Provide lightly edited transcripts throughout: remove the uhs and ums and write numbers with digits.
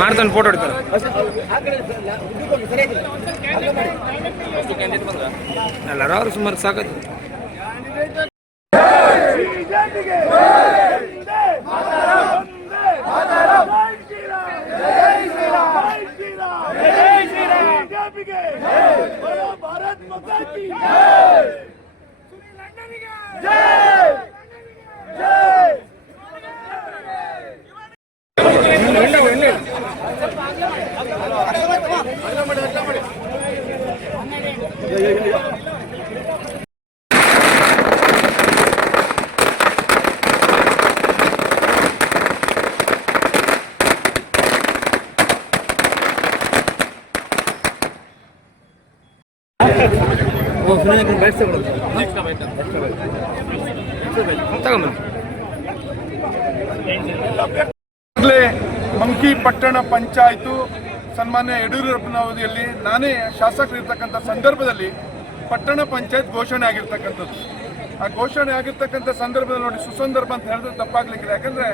ಮಾಡ್ತಾನೆ ಫೋಟೋ ಹೊಡಿತಾರೆ ಎಲ್ಲರೂ ಅವ್ರು ಸುಮಾರು ಸಾಕದು भारत माता की ಮಂಕಿ ಪಟ್ಟಣ ಪಂಚಾಯತ್ ಸನ್ಮಾನ್ಯ ಯಡಿಯೂರಪ್ಪನ ಅವಧಿಯಲ್ಲಿ ನಾನೇ ಶಾಸಕರಿರ್ತಕ್ಕಂಥ ಸಂದರ್ಭದಲ್ಲಿ ಪಟ್ಟಣ ಪಂಚಾಯತ್ ಘೋಷಣೆ ಆಗಿರ್ತಕ್ಕಂಥದ್ದು. ಆ ಘೋಷಣೆ ಆಗಿರ್ತಕ್ಕಂಥ ಸಂದರ್ಭದಲ್ಲಿ ನೋಡಿ ಸುಸಂದರ್ಭ ಅಂತ ಹೇಳಿದ್ರೆ ತಪ್ಪಾಗ್ಲಿಕ್ಕಿಲ್ಲ. ಯಾಕಂದ್ರೆ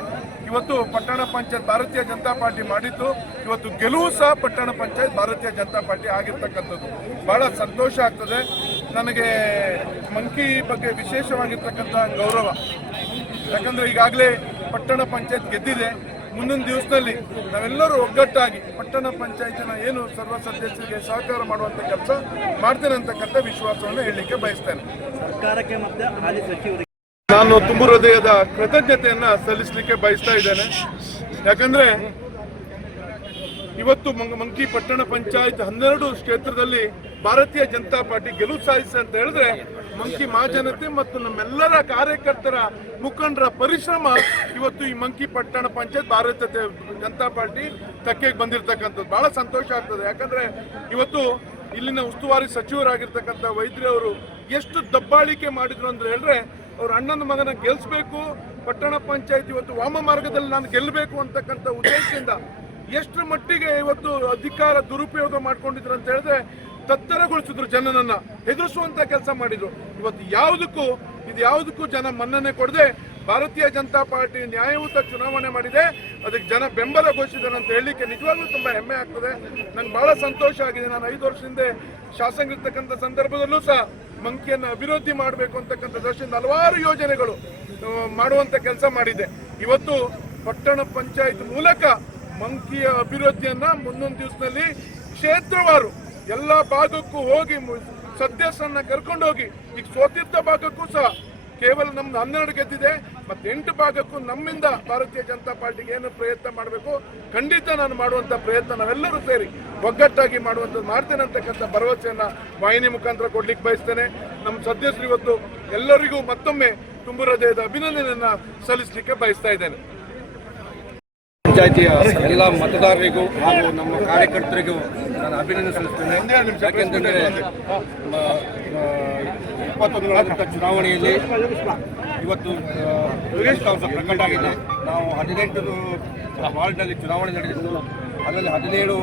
ಇವತ್ತು ಪಟ್ಟಣ ಪಂಚಾಯತ್ ಭಾರತೀಯ ಜನತಾ ಪಾರ್ಟಿ ಮಾಡಿದ್ದು, ಇವತ್ತು ಗೆಲುವು ಸಹ ಪಟ್ಟಣ ಪಂಚಾಯತ್ ಭಾರತೀಯ ಜನತಾ ಪಾರ್ಟಿ ಆಗಿರ್ತಕ್ಕಂಥದ್ದು. ಬಹಳ ಸಂತೋಷ ಆಗ್ತದೆ ನನಗೆ. ಮಂಕಿ ಬಗ್ಗೆ ವಿಶೇಷವಾಗಿರ್ತಕ್ಕಂಥ ಗೌರವ. ಯಾಕಂದ್ರೆ ಈಗಾಗಲೇ ಪಟ್ಟಣ ಪಂಚಾಯತ್ ಗೆದ್ದಿದೆ. ಮುಂದಿನ ದಿವಸದಲ್ಲಿ ನಾವೆಲ್ಲರೂ ಒಗ್ಗಟ್ಟಾಗಿ ಪಟ್ಟಣ ಪಂಚಾಯತಿನ ಏನು ಸರ್ವ ಸದಸ್ಯರಿಗೆ ಸಹಕಾರ ಮಾಡುವಂಥ ಕೆಲಸ ಮಾಡ್ತೇನೆ ಅಂತಕ್ಕಂಥ ವಿಶ್ವಾಸವನ್ನು ಹೇಳಲಿಕ್ಕೆ ಬಯಸ್ತೇನೆ. ಸರ್ಕಾರಕ್ಕೆ ಮತ್ತೆ ಹಾಲಿ ಸಚಿವರಿಗೆ ನಾನು ತುಂಬು ಹೃದಯದ ಕೃತಜ್ಞತೆಯನ್ನ ಸಲ್ಲಿಸಲಿಕ್ಕೆ ಬಯಸ್ತಾ ಇದ್ದೇನೆ. ಯಾಕಂದ್ರೆ ಇವತ್ತು ಮಂಕಿ ಪಟ್ಟಣ ಪಂಚಾಯತ್ 12 ಕ್ಷೇತ್ರದಲ್ಲಿ ಭಾರತೀಯ ಜನತಾ ಪಾರ್ಟಿ ಗೆಲುವು ಸಾಧಿಸಿದೆ ಅಂತ ಹೇಳಿದ್ರೆ ಮಂಕಿ ಮಹಾಜನತೆ ಮತ್ತು ನಮ್ಮೆಲ್ಲರ ಕಾರ್ಯಕರ್ತರ ಮುಖಂಡರ ಪರಿಶ್ರಮ ಇವತ್ತು ಈ ಮಂಕಿ ಪಟ್ಟಣ ಪಂಚಾಯತ್ ಭಾರತೀಯ ಜನತಾ ಪಾರ್ಟಿ ತಕ್ಕೆಗೆ ಬಂದಿರತಕ್ಕಂಥದ್ದು. ಬಹಳ ಸಂತೋಷ ಆಗ್ತದೆ. ಯಾಕಂದ್ರೆ ಇವತ್ತು ಇಲ್ಲಿನ ಉಸ್ತುವಾರಿ ಸಚಿವರಾಗಿರ್ತಕ್ಕಂಥ ವೈದ್ಯರು ಅವರು ಎಷ್ಟು ದಬ್ಬಾಳಿಕೆ ಮಾಡಿದ್ರು ಅಂದ್ರೆ ಹೇಳಿದ್ರೆ ಅವ್ರ ಅಣ್ಣನ ಮಗನ ಗೆಲ್ಸ್ಬೇಕು, ಪಟ್ಟಣ ಪಂಚಾಯತ್ ಇವತ್ತು ವಾಮ ಮಾರ್ಗದಲ್ಲಿ ನಾನು ಗೆಲ್ಲಬೇಕು ಅಂತಕ್ಕಂಥ ಉದ್ದೇಶದಿಂದ ಎಷ್ಟರ ಮಟ್ಟಿಗೆ ಇವತ್ತು ಅಧಿಕಾರ ದುರುಪಯೋಗ ಮಾಡ್ಕೊಂಡಿದ್ರು ಅಂತ ಹೇಳಿದ್ರೆ ತತ್ತರಗೊಳಿಸಿದ್ರು, ಜನನನ್ನ ಹೆದರಿಸುವಂತ ಕೆಲಸ ಮಾಡಿದ್ರು. ಇವತ್ತು ಯಾವುದಕ್ಕೂ ಜನ ಮನ್ನಣೆ ಕೊಡದೆ ಭಾರತೀಯ ಜನತಾ ಪಾರ್ಟಿ ನ್ಯಾಯಯುತ ಚುನಾವಣೆ ಮಾಡಿದೆ, ಅದಕ್ಕೆ ಜನ ಬೆಂಬಲ ಘೋಷಿಸಿದ್ದಾರೆ ಅಂತ ಹೇಳಲಿಕ್ಕೆ ನಿಜವಾಗ್ಲೂ ತುಂಬಾ ಹೆಮ್ಮೆ ಆಗ್ತದೆ. ನಂಗೆ ಬಹಳ ಸಂತೋಷ ಆಗಿದೆ. ನಾನು 5 ವರ್ಷದಿಂದ ಶಾಸಕರಿರ್ತಕ್ಕಂಥ ಸಂದರ್ಭದಲ್ಲೂ ಸಹ ಮಂಕಿಯನ್ನು ಅಭಿವೃದ್ಧಿ ಮಾಡಬೇಕು ಅಂತಕ್ಕಂಥ ದೃಷ್ಟಿಯಿಂದ ಹಲವಾರು ಯೋಜನೆಗಳು ಮಾಡುವಂತ ಕೆಲಸ ಮಾಡಿದೆ. ಇವತ್ತು ಪಟ್ಟಣ ಪಂಚಾಯತ್ ಮೂಲಕ ಮಂಕಿಯ ಅಭಿವೃದ್ಧಿಯನ್ನ ಮುಂದೊಂದು ದಿವಸದಲ್ಲಿ ಕ್ಷೇತ್ರವಾರು ಎಲ್ಲ ಭಾಗಕ್ಕೂ ಹೋಗಿ ಸದಸ್ಯರನ್ನ ಕರ್ಕೊಂಡು ಹೋಗಿ, ಈಗ ಸೋತಿದ್ದ ಭಾಗಕ್ಕೂ ಸಹ ಕೇವಲ ನಮ್ದು 12 ಗೆದ್ದಿದೆ, ಮತ್ತೆ 8 ಭಾಗಕ್ಕೂ ನಮ್ಮಿಂದ ಭಾರತೀಯ ಜನತಾ ಪಾರ್ಟಿಗೆ ಏನು ಪ್ರಯತ್ನ ಮಾಡಬೇಕು ಖಂಡಿತ ನಾನು ಮಾಡುವಂತ ಪ್ರಯತ್ನ ನಾವೆಲ್ಲರೂ ಸೇರಿ ಒಗ್ಗಟ್ಟಾಗಿ ಮಾಡುವಂಥದ್ದು ಮಾಡ್ತೇನೆ ಅಂತಕ್ಕಂಥ ಭರವಸೆಯನ್ನ ವಾಹಿನಿ ಮುಖಾಂತರ ಕೊಡ್ಲಿಕ್ಕೆ ಬಯಸ್ತೇನೆ. ನಮ್ಮ ಸದಸ್ಯರು ಇವತ್ತು ಎಲ್ಲರಿಗೂ ಮತ್ತೊಮ್ಮೆ ತುಂಬು ಹೃದಯದ ಅಭಿನಂದನೆಯನ್ನ ಸಲ್ಲಿಸಲಿಕ್ಕೆ ಬಯಸ್ತಾ ಇದ್ದೇನೆ. ಪಂಚಾಯತಿಯ ಎಲ್ಲ ಮತದಾರರಿಗೂ ಹಾಗೂ ನಮ್ಮ ಕಾರ್ಯಕರ್ತರಿಗೂ ನಾನು ಅಭಿನಂದನೆ ಸಲ್ಲಿಸ್ತೇನೆ. ಯಾಕೆಂತಂದರೆ 21 ಚುನಾವಣೆಯಲ್ಲಿ ಇವತ್ತು ಫಲಿತಾಂಶ ಪ್ರಕಟ ಆಗಿದೆ. ನಾವು 18 ವಾರ್ಡ್ನಲ್ಲಿ ಚುನಾವಣೆ ನಡೆದಿತ್ತು. ಅದರಲ್ಲಿ 17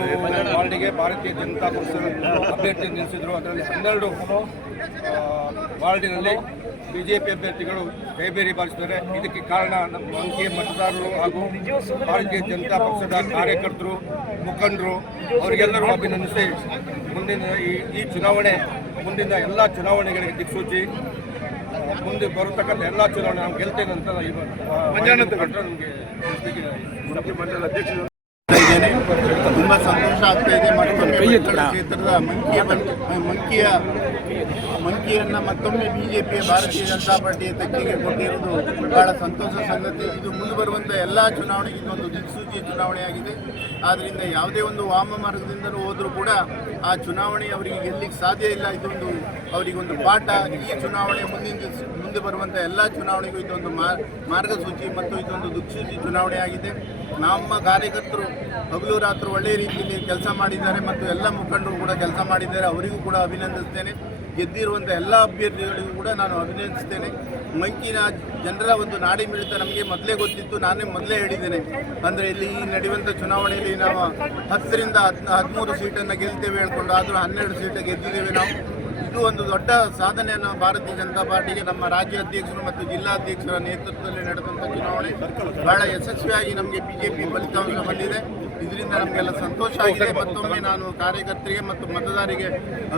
ವಾರ್ಡಿಗೆ ಭಾರತೀಯ ಜನತಾ ಪಕ್ಷದ ಅಭ್ಯರ್ಥಿ ನಿಲ್ಲಿಸಿದರು. ಅದರಲ್ಲಿ 12 ವಾರ್ಡಿನಲ್ಲಿ ಬಿಜೆಪಿ ಅಭ್ಯರ್ಥಿಗಳು ಕೈಬೇರಿ ಬಾರಿಸಿದ್ದಾರೆ. ಇದಕ್ಕೆ ಕಾರಣ ನಮ್ಮ ಮಂಕಿ ಮತದಾರರು ಹಾಗೂ ಭಾರತೀಯ ಜನತಾ ಪಕ್ಷದ ಕಾರ್ಯಕರ್ತರು, ಮುಖಂಡರು ಅವರಿಗೆಲ್ಲರೂ ಅಭಿನಂದಿಸಿ ಮುಂದಿನ ಈ ಚುನಾವಣೆ ಮುಂದಿನ ಎಲ್ಲ ಚುನಾವಣೆಗಳಿಗೆ ದಿಕ್ಸೂಚಿ, ಮುಂದೆ ಬರತಕ್ಕಂಥ ಎಲ್ಲ ಚುನಾವಣೆ ನಾವು ಗೆಲ್ತೇನೆ ಅಂತ ನಮಗೆ ಮಂಡಲ ಅಧ್ಯಕ್ಷರು ತುಂಬಾ ಸಂತೋಷ ಆಗ್ತಾ ಇದೆ. ಕ್ಷೇತ್ರದ ಮಂಕಿಯನ್ನ ಮತ್ತೊಮ್ಮೆ ಬಿಜೆಪಿಯ ಭಾರತೀಯ ಜನತಾ ಪಾರ್ಟಿಯ ತೆಕ್ಕೆಗೆ ಕೊಟ್ಟಿರುವುದು ಬಹಳ ಸಂತೋಷ ಸಂಗತಿ. ಇದು ಮುಂದೆ ಬರುವಂಥ ಎಲ್ಲ ಚುನಾವಣೆಗೆ ಇದೊಂದು ದಿಕ್ಸೂಚಿಯ ಚುನಾವಣೆಯಾಗಿದೆ. ಆದ್ದರಿಂದ ಯಾವುದೇ ಒಂದು ವಾಮ ಮಾರ್ಗದಿಂದಲೂ ಹೋದರೂ ಕೂಡ ಆ ಚುನಾವಣೆ ಅವರಿಗೆ ಗೆಲ್ಲಲಿಕ್ಕೆ ಸಾಧ್ಯ ಇಲ್ಲ. ಇದೊಂದು ಅವರಿಗೊಂದು ಪಾಠ. ಈ ಚುನಾವಣೆ ಮುಂದೆ ಬರುವಂಥ ಎಲ್ಲ ಚುನಾವಣೆಗೂ ಇದೊಂದು ಮಾರ್ಗಸೂಚಿ ಮತ್ತು ಇದೊಂದು ದಿಕ್ಸೂಚಿ ಚುನಾವಣೆಯಾಗಿದೆ. ನಮ್ಮ ಕಾರ್ಯಕರ್ತರು ಹಗಲು ರಾತ್ರಿ ಒಳ್ಳೆಯ ರೀತಿಯಲ್ಲಿ ಕೆಲಸ ಮಾಡಿದ್ದಾರೆ ಮತ್ತು ಎಲ್ಲ ಮುಖಂಡರು ಕೂಡ ಕೆಲಸ ಮಾಡಿದ್ದಾರೆ. ಅವರಿಗೂ ಕೂಡ ಅಭಿನಂದಿಸ್ತೇನೆ. ಗೆದ್ದಿರುವಂಥ ಎಲ್ಲ ಅಭ್ಯರ್ಥಿಗಳಿಗೂ ಕೂಡ ನಾನು ಅಭಿನಂದಿಸ್ತೇನೆ. ಮಂಕಿನ ಜನರ ಒಂದು ನಾಡಿ ಮಿಡಿತ ನಮಗೆ ಮೊದಲೇ ಗೊತ್ತಿತ್ತು. ನಾನೇ ಮೊದಲೇ ಹೇಳಿದ್ದೇನೆ, ಅಂದರೆ ಇಲ್ಲಿ ನಡೆಯುವಂಥ ಚುನಾವಣೆಯಲ್ಲಿ ನಾವು 10ರಿಂದ 13 ಸೀಟನ್ನು ಗೆಲ್ತೇವೆ ಹೇಳ್ಕೊಂಡು, ಆದರೂ 12 ಸೀಟ್ ಗೆದ್ದಿದ್ದೇವೆ ನಾವು. ಇದು ಒಂದು ದೊಡ್ಡ ಸಾಧನೆಯನ್ನು ಭಾರತೀಯ ಜನತಾ ಪಾರ್ಟಿಗೆ ನಮ್ಮ ರಾಜ್ಯ ಅಧ್ಯಕ್ಷರು ಮತ್ತು ಜಿಲ್ಲಾಧ್ಯಕ್ಷರ ನೇತೃತ್ವದಲ್ಲಿ ನಡೆದಂಥ ಚುನಾವಣೆ ಬಹಳ ಯಶಸ್ವಿಯಾಗಿ ನಮಗೆ ಬಿಜೆಪಿ ಫಲಿತಾಂಶ ಬಂದಿದೆ. ಇದರಿಂದ ನಮಗೆಲ್ಲ ಸಂತೋಷ ಆಗಿದೆ. ಮತ್ತೊಮ್ಮೆ ನಾನು ಕಾರ್ಯಕರ್ತರಿಗೆ ಮತ್ತು ಮತದಾರರಿಗೆ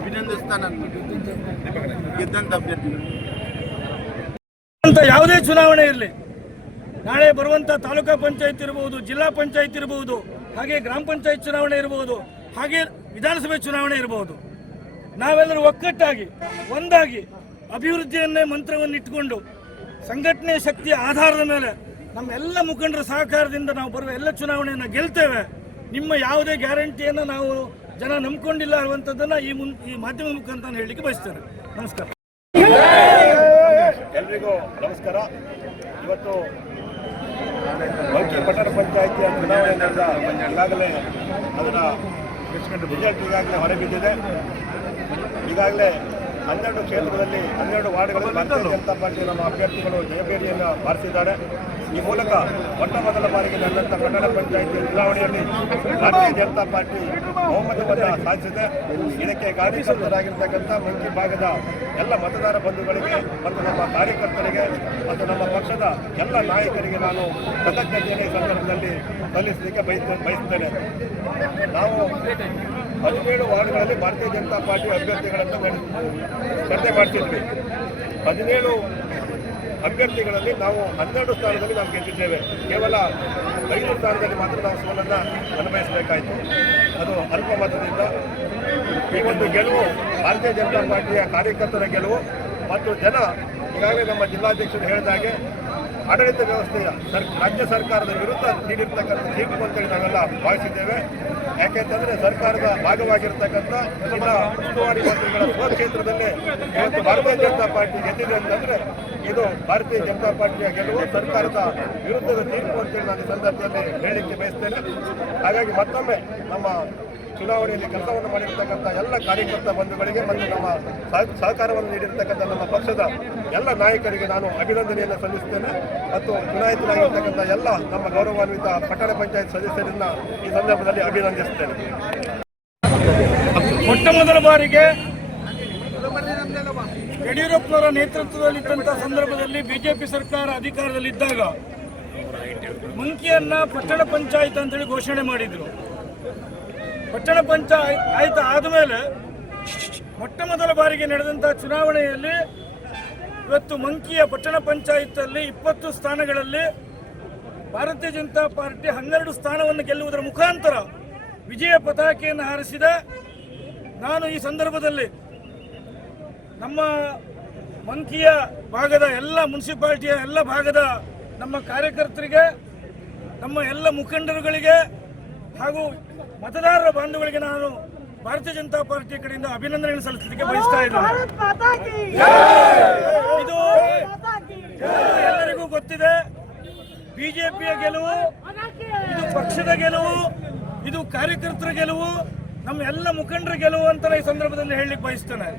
ಅಭಿನಂದಿಸ್ತಾ ನಾನು ಗೆದ್ದಂಥ ಅಭ್ಯರ್ಥಿಗಳು. ಯಾವುದೇ ಚುನಾವಣೆ ಇರಲಿ, ನಾಳೆ ಬರುವಂಥ ತಾಲೂಕಾ ಪಂಚಾಯತ್ ಇರಬಹುದು, ಜಿಲ್ಲಾ ಪಂಚಾಯತ್ ಇರಬಹುದು, ಹಾಗೆ ಗ್ರಾಮ ಪಂಚಾಯತ್ ಚುನಾವಣೆ ಇರಬಹುದು, ಹಾಗೆ ವಿಧಾನಸಭೆ ಚುನಾವಣೆ ಇರಬಹುದು, ನಾವೆಲ್ಲರೂ ಒಕ್ಕಟ್ಟಾಗಿ ಒಂದಾಗಿ ಅಭಿವೃದ್ಧಿಯನ್ನೇ ಮಂತ್ರವನ್ನು ಇಟ್ಟುಕೊಂಡು ಸಂಘಟನೆ ಶಕ್ತಿಯ ಆಧಾರದ ಮೇಲೆ ನಮ್ಮ ಎಲ್ಲ ಮುಖಂಡರ ಸಹಕಾರದಿಂದ ನಾವು ಬರುವ ಎಲ್ಲ ಚುನಾವಣೆಯನ್ನು ಗೆಲ್ತೇವೆ. ನಿಮ್ಮ ಯಾವುದೇ ಗ್ಯಾರಂಟಿಯನ್ನು ನಾವು ಜನ ನಂಬ್ಕೊಂಡಿಲ್ಲ ಅನ್ನುವಂಥದ್ದನ್ನು ಈ ಮಾಧ್ಯಮ ಮುಖಾಂತರ ಹೇಳಲಿಕ್ಕೆ ಬಯಸ್ತೇನೆ. ನಮಸ್ಕಾರ. ಎಲ್ರಿಗೂ ನಮಸ್ಕಾರ. ಇವತ್ತು ಮಂಕಿ ಪಟ್ಟಣ ಪಂಚಾಯಿತಿಯ ಚುನಾವಣೆ ನಡೆದ ಈಗಾಗಲೇ ಅದರ ರಿಸಲ್ಟ್ ಈಗಾಗಲೇ ಹೊರಬಿದ್ದಿದೆ. ಈಗಾಗಲೇ 12 ಕ್ಷೇತ್ರದಲ್ಲಿ 12 ವಾರ್ಡ್ಗಳಲ್ಲಿ ಭಾರತೀಯ ಜನತಾ ಪಾರ್ಟಿ ನಮ್ಮ ಅಭ್ಯರ್ಥಿಗಳು ಜಯಬೇರಿಯನ್ನು ಬಾರಿಸಿದ್ದಾರೆ. ಈ ಮೂಲಕ ಮೊದಲ ಬಾರಿಗೆ ನಡೆದಂಥ ಪಟ್ಟಣ ಪಂಚಾಯಿತಿ ಚುನಾವಣೆಯಲ್ಲಿ ಭಾರತೀಯ ಜನತಾ ಪಾರ್ಟಿ ಬಹುಮತವನ್ನು ಸಾಧಿಸಿದೆ. ಇದಕ್ಕೆ ಕಾರ್ಯಕರ್ತರಾಗಿರ್ತಕ್ಕಂಥ ಮಂಕಿ ಭಾಗದ ಎಲ್ಲ ಮತದಾರ ಬಂಧುಗಳಿಗೆ ಮತ್ತು ನಮ್ಮ ಕಾರ್ಯಕರ್ತರಿಗೆ ಮತ್ತು ನಮ್ಮ ಪಕ್ಷದ ಎಲ್ಲ ನಾಯಕರಿಗೆ ನಾನು ಕೃತಜ್ಞತೆಯನ್ನು ಈ ಸಂದರ್ಭದಲ್ಲಿ ಸಲ್ಲಿಸಲಿಕ್ಕೆ ಬಯಸ್ತೇನೆ. ನಾವು 17 ವಾರ್ಡ್ಗಳಲ್ಲಿ ಭಾರತೀಯ ಜನತಾ ಪಾರ್ಟಿ ಅಭ್ಯರ್ಥಿಗಳನ್ನು ಸ್ಪರ್ಧೆ ಮಾಡಿಸಿದ್ವಿ. 17 ಅಭ್ಯರ್ಥಿಗಳಲ್ಲಿ ನಾವು 12 ಸ್ಥಾನದಲ್ಲಿ ನಾವು ಗೆದ್ದಿದ್ದೇವೆ. ಕೇವಲ 5 ಸ್ಥಾನದಲ್ಲಿ ಮಾತ್ರ ನಾವು ಸೋಲನ್ನು ಅನುಭವಿಸಬೇಕಾಯಿತು. ಅದು ಅಲ್ಪ ಮತದಿಂದ. ಈ ಒಂದು ಗೆಲುವು ಭಾರತೀಯ ಜನತಾ ಪಾರ್ಟಿಯ ಕಾರ್ಯಕರ್ತರ ಗೆಲುವು ಮತ್ತು ಜನ ಈಗಾಗಲೇ ನಮ್ಮ ಜಿಲ್ಲಾಧ್ಯಕ್ಷರು ಹೇಳಿದ ಹಾಗೆ ಆಡಳಿತ ವ್ಯವಸ್ಥೆಯ ರಾಜ್ಯ ಸರ್ಕಾರದ ವಿರುದ್ಧ ನೀಡಿರ್ತಕ್ಕಂಥ ತೀರ್ಪು ಅಂತೇಳಿ ನಾವೆಲ್ಲ ಭಾವಿಸಿದ್ದೇವೆ. ಯಾಕೆಂತಂದರೆ ಸರ್ಕಾರದ ಭಾಗವಾಗಿರ್ತಕ್ಕಂಥ ಜಿಲ್ಲಾ ಉಸ್ತುವಾರಿ ಮಂತ್ರಿಗಳ ಸ್ವಕ್ಷೇತ್ರದಲ್ಲೇ ಇವತ್ತು ಭಾರತೀಯ ಜನತಾ ಪಾರ್ಟಿ ಗೆದ್ದಿದೆ ಅಂತಂದರೆ ಇದು ಭಾರತೀಯ ಜನತಾ ಪಾರ್ಟಿಯ ಗೆಲುವು, ಸರ್ಕಾರದ ವಿರುದ್ಧದ ತೀರ್ಪು ಅಂತೇಳಿ ನಾನು ಈ ಸಂದರ್ಭದಲ್ಲಿ ಹೇಳಲಿಕ್ಕೆ ಬಯಸ್ತೇನೆ. ಹಾಗಾಗಿ ಮತ್ತೊಮ್ಮೆ ನಮ್ಮ ಚುನಾವಣೆಯಲ್ಲಿ ಕೆಲಸವನ್ನು ಮಾಡಿರ್ತಕ್ಕಂಥ ಎಲ್ಲ ಕಾರ್ಯಕರ್ತ ಬಂಧುಗಳಿಗೆ ಮತ್ತು ನಮ್ಮ ಸಹಕಾರವನ್ನು ನೀಡಿರ್ತಕ್ಕಂಥ ನಮ್ಮ ಪಕ್ಷದ ಎಲ್ಲ ನಾಯಕರಿಗೆ ನಾನು ಅಭಿನಂದನೆಯನ್ನು ಸಲ್ಲಿಸುತ್ತೇನೆ ಮತ್ತು ಚುನಾಯಿತರಾಗಿರ್ತಕ್ಕಂಥ ಎಲ್ಲ ನಮ್ಮ ಗೌರವಾನ್ವಿತ ಪಟ್ಟಣ ಪಂಚಾಯತ್ ಸದಸ್ಯರನ್ನ ಈ ಸಂದರ್ಭದಲ್ಲಿ ಅಭಿನಂದಿಸುತ್ತೇನೆ. ಮೊದಲ ಬಾರಿಗೆ ಯಡಿಯೂರಪ್ಪನವರ ನೇತೃತ್ವದಲ್ಲಿದ್ದಂಥ ಸಂದರ್ಭದಲ್ಲಿ ಬಿಜೆಪಿ ಸರ್ಕಾರ ಅಧಿಕಾರದಲ್ಲಿದ್ದಾಗ ಮಂಕಿಯನ್ನ ಪಟ್ಟಣ ಪಂಚಾಯತ್ ಅಂತೇಳಿ ಘೋಷಣೆ ಮಾಡಿದ್ರು. ಪಟ್ಟಣ ಪಂಚಾಯತ್ ಆದಮೇಲೆ ಮೊದಲ ಬಾರಿಗೆ ನಡೆದಂಥ ಚುನಾವಣೆಯಲ್ಲಿ ಇವತ್ತು ಮಂಕಿಯ ಪಟ್ಟಣ ಪಂಚಾಯತಲ್ಲಿ 20 ಸ್ಥಾನಗಳಲ್ಲಿ ಭಾರತೀಯ ಜನತಾ ಪಾರ್ಟಿ 12 ಸ್ಥಾನವನ್ನು ಗೆಲ್ಲುವುದರ ಮುಖಾಂತರ ವಿಜಯ ಪತಾಕೆಯನ್ನು ಹಾರಿಸಿದೆ. ನಾನು ಈ ಸಂದರ್ಭದಲ್ಲಿ ನಮ್ಮ ಮಂಕಿಯ ಭಾಗದ ಎಲ್ಲ ಮುನ್ಸಿಪಾಲಿಟಿಯ ಎಲ್ಲ ಭಾಗದ ನಮ್ಮ ಕಾರ್ಯಕರ್ತರಿಗೆ, ನಮ್ಮ ಎಲ್ಲ ಮುಖಂಡರುಗಳಿಗೆ ಹಾಗೂ ಮತದಾರರ ಬಾಂಧವರಿಗೆ ನಾನು ಭಾರತೀಯ ಜನತಾ ಪಾರ್ಟಿ ಕಡೆಯಿಂದ ಅಭಿನಂದನೆಯನ್ನು ಸಲ್ಲಿಸಲಿಕ್ಕೆ ಬಯಸ್ತಾ ಇದ್ದೇನೆ. ಇದು ಎಲ್ಲರಿಗೂ ಗೊತ್ತಿದೆ. ಬಿಜೆಪಿಯ ಗೆಲುವು, ಇದು ಪಕ್ಷದ ಗೆಲುವು, ಇದು ಕಾರ್ಯಕರ್ತರ ಗೆಲುವು, ನಮ್ಮ ಎಲ್ಲ ಮುಖಂಡರ ಗೆಲುವು ಅಂತ ಈ ಸಂದರ್ಭದಲ್ಲಿ ಹೇಳಲಿಕ್ಕೆ ಬಯಸ್ತೇನೆ.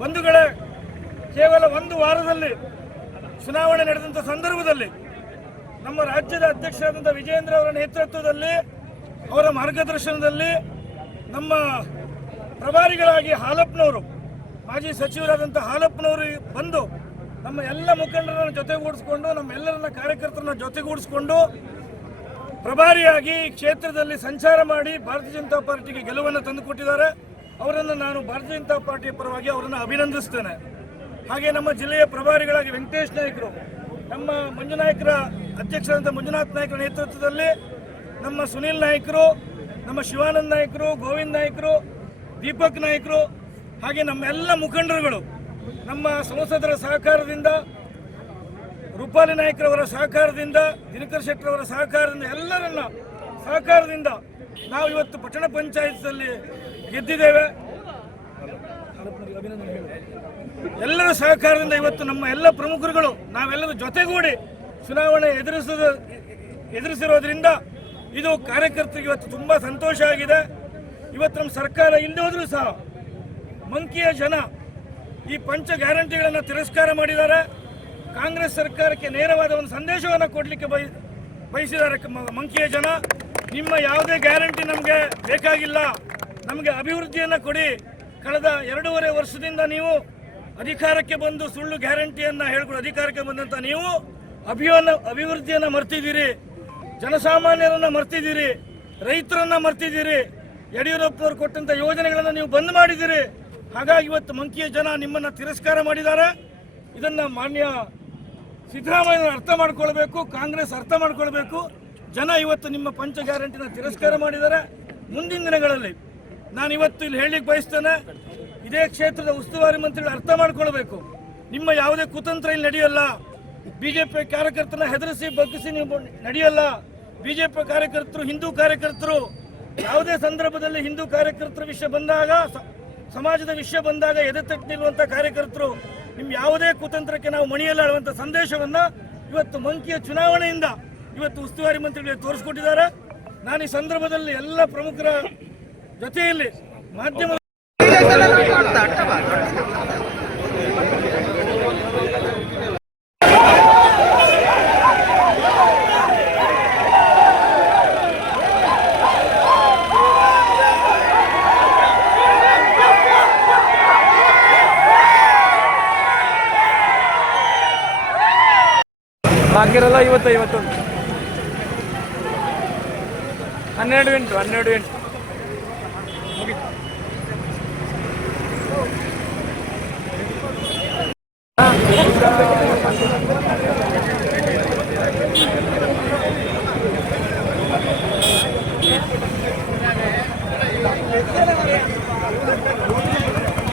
ಬಂಧುಗಳೇ, ಕೇವಲ 1 ವಾರದಲ್ಲಿ ಚುನಾವಣೆ ನಡೆದಂಥ ಸಂದರ್ಭದಲ್ಲಿ ನಮ್ಮ ರಾಜ್ಯದ ಅಧ್ಯಕ್ಷರಾದಂಥ ವಿಜಯೇಂದ್ರ ಅವರ ನೇತೃತ್ವದಲ್ಲಿ, ಅವರ ಮಾರ್ಗದರ್ಶನದಲ್ಲಿ ನಮ್ಮ ಪ್ರಭಾರಿಗಳಾಗಿ ಹಾಲಪ್ಪನವರು, ಮಾಜಿ ಸಚಿವರಾದಂಥ ಹಾಲಪ್ಪನವರು ಬಂದು ನಮ್ಮ ಎಲ್ಲ ಮುಖಂಡರನ್ನ ಜೊತೆಗೂಡಿಸ್ಕೊಂಡು, ನಮ್ಮೆಲ್ಲರನ್ನ ಕಾರ್ಯಕರ್ತರನ್ನ ಜೊತೆಗೂಡಿಸ್ಕೊಂಡು ಪ್ರಭಾರಿಯಾಗಿ ಕ್ಷೇತ್ರದಲ್ಲಿ ಸಂಚಾರ ಮಾಡಿ ಭಾರತೀಯ ಜನತಾ ಪಾರ್ಟಿಗೆ ಗೆಲುವನ್ನು ತಂದುಕೊಟ್ಟಿದ್ದಾರೆ. ಅವರನ್ನು ನಾನು ಭಾರತೀಯ ಜನತಾ ಪಾರ್ಟಿಯ ಪರವಾಗಿ ಅವರನ್ನು ಅಭಿನಂದಿಸ್ತೇನೆ. ಹಾಗೆ ನಮ್ಮ ಜಿಲ್ಲೆಯ ಪ್ರಭಾರಿಗಳಾಗಿ ವೆಂಕಟೇಶ್ ನಾಯ್ಕರು, ನಮ್ಮ ಮಂಜುನಾಯಕರ ಅಧ್ಯಕ್ಷರಾದಂಥ ಮಂಜುನಾಥ್ ನಾಯ್ಕರ ನೇತೃತ್ವದಲ್ಲಿ ನಮ್ಮ ಸುನೀಲ್ ನಾಯ್ಕರು, ನಮ್ಮ ಶಿವಾನಂದ್ ನಾಯ್ಕರು, ಗೋವಿಂದ್ ನಾಯ್ಕರು, ದೀಪಕ್ ನಾಯ್ಕರು, ಹಾಗೆ ನಮ್ಮೆಲ್ಲ ಮುಖಂಡರುಗಳು ನಮ್ಮ ಸಂಸದರ ಸಹಕಾರದಿಂದ, ರೂಪಾಲಿ ನಾಯ್ಕರವರ ಸಹಕಾರದಿಂದ, ದಿನಕರ್ ಶೆಟ್ಟರವರ ಸಹಕಾರದಿಂದ, ಎಲ್ಲರನ್ನ ಸಹಕಾರದಿಂದ ನಾವು ಇವತ್ತು ಪಟ್ಟಣ ಪಂಚಾಯತ್ನಲ್ಲಿ ಗೆದ್ದಿದ್ದೇವೆ. ಎಲ್ಲರ ಸಹಕಾರದಿಂದ ಇವತ್ತು ನಮ್ಮ ಎಲ್ಲ ಪ್ರಮುಖರುಗಳು ನಾವೆಲ್ಲರೂ ಜೊತೆಗೂಡಿ ಚುನಾವಣೆ ಎದುರಿಸಿರೋದ್ರಿಂದ ಇದು ಕಾರ್ಯಕರ್ತರಿಗೆ ಇವತ್ತು ತುಂಬ ಸಂತೋಷ ಆಗಿದೆ. ಇವತ್ತು ನಮ್ಮ ಸರ್ಕಾರ ಇಲ್ಲದೋದ್ರೂ ಸಹ ಮಂಕಿಯ ಜನ ಈ ಪಂಚ ಗ್ಯಾರಂಟಿಗಳನ್ನು ತಿರಸ್ಕಾರ ಮಾಡಿದ್ದಾರೆ. ಕಾಂಗ್ರೆಸ್ ಸರ್ಕಾರಕ್ಕೆ ನೇರವಾದ ಒಂದು ಸಂದೇಶವನ್ನು ಕೊಡಲಿಕ್ಕೆ ಬಯಸಿದ್ದಾರೆ ಮಂಕಿಯ ಜನ. ನಿಮ್ಮ ಯಾವುದೇ ಗ್ಯಾರಂಟಿ ನಮಗೆ ಬೇಕಾಗಿಲ್ಲ, ನಮಗೆ ಅಭಿವೃದ್ಧಿಯನ್ನು ಕೊಡಿ, ಕಳೆದ 2.5 ವರ್ಷದಿಂದ ನೀವು ಅಧಿಕಾರಕ್ಕೆ ಬಂದು ಸುಳ್ಳು ಗ್ಯಾರಂಟಿಯನ್ನ ಹೇಳ್ಕೊಂಡು ಅಧಿಕಾರಕ್ಕೆ ಬಂದಂತ ನೀವು ಅಭಿವೃದ್ಧಿಯನ್ನ ಮರ್ತಿದ್ದೀರಿ, ಜನಸಾಮಾನ್ಯರನ್ನ ಮರ್ತಿದ್ದೀರಿ, ರೈತರನ್ನ ಮರ್ತಿದ್ದೀರಿ, ಯಡಿಯೂರಪ್ಪನವರು ಕೊಟ್ಟಂತ ಯೋಜನೆಗಳನ್ನು ನೀವು ಬಂದ್ ಮಾಡಿದ್ದೀರಿ. ಹಾಗಾಗಿ ಇವತ್ತು ಮಂಕಿಯ ಜನ ನಿಮ್ಮನ್ನ ತಿರಸ್ಕಾರ ಮಾಡಿದ್ದಾರೆ. ಇದನ್ನ ಮಾನ್ಯ ಸಿದ್ದರಾಮಯ್ಯ ಅರ್ಥ ಮಾಡ್ಕೊಳ್ಬೇಕು, ಕಾಂಗ್ರೆಸ್ ಅರ್ಥ ಮಾಡ್ಕೊಳ್ಬೇಕು. ಜನ ಇವತ್ತು ನಿಮ್ಮ ಪಂಚ ಗ್ಯಾರಂಟಿನ ತಿರಸ್ಕಾರ ಮಾಡಿದ್ದಾರೆ. ಮುಂದಿನ ದಿನಗಳಲ್ಲಿ ನಾನು ಇವತ್ತು ಇಲ್ಲಿ ಹೇಳಿಕ್ಕೆ ಬಯಸ್ತೇನೆ, ಇದೇ ಕ್ಷೇತ್ರದ ಉಸ್ತುವಾರಿ ಮಂತ್ರಿಗಳು ಅರ್ಥ ಮಾಡ್ಕೊಳ್ಬೇಕು. ನಿಮ್ಮ ಯಾವುದೇ ಕುತಂತ್ರ ಇಲ್ಲಿ ನಡೆಯಲ್ಲ. ಬಿಜೆಪಿ ಕಾರ್ಯಕರ್ತರನ್ನ ಹೆದರಿಸಿ ಬಗ್ಗಿಸಿ ನೀವು ನಡೆಯಲ್ಲ. ಬಿಜೆಪಿ ಕಾರ್ಯಕರ್ತರು, ಹಿಂದೂ ಕಾರ್ಯಕರ್ತರು ಯಾವುದೇ ಸಂದರ್ಭದಲ್ಲಿ ಹಿಂದೂ ಕಾರ್ಯಕರ್ತರ ವಿಷಯ ಬಂದಾಗ, ಸಮಾಜದ ವಿಷಯ ಬಂದಾಗ ಎದೆತಟ್ಟು ನಿಲ್ಲುವಂಥ ಕಾರ್ಯಕರ್ತರು. ನಿಮ್ಮ ಯಾವುದೇ ಕುತಂತ್ರಕ್ಕೆ ನಾವು ಮಣಿಯಲ್ಲ ಅನ್ನುವಂಥ ಸಂದೇಶವನ್ನ ಇವತ್ತು ಮಂಕಿಯ ಚುನಾವಣೆಯಿಂದ ಇವತ್ತು ಉಸ್ತುವಾರಿ ಮಂತ್ರಿಗಳಿಗೆ ತೋರಿಸ್ಕೊಟ್ಟಿದ್ದಾರೆ. ನಾನು ಈ ಸಂದರ್ಭದಲ್ಲಿ ಎಲ್ಲ ಪ್ರಮುಖರ ಜೊತೆಯಲ್ಲಿ ಮಾಧ್ಯಮ ಬಾಕಿ ಇರಲ್ಲ. ಇವತ್ತು 12 ಮುಗೀತು.